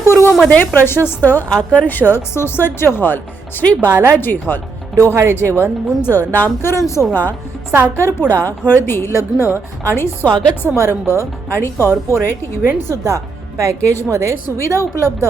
उत्तर मध्ये प्रशस्त आकर्षक सुसज्ज हॉल श्री बालाजी हॉल, डोहाळे जेवण, मुंज, नामकरण सोहळा, साखरपुडा, हळदी, लग्न आणि स्वागत समारंभ आणि कॉर्पोरेट इव्हेंट सुद्धा पॅकेज मध्ये सुविधा उपलब्ध।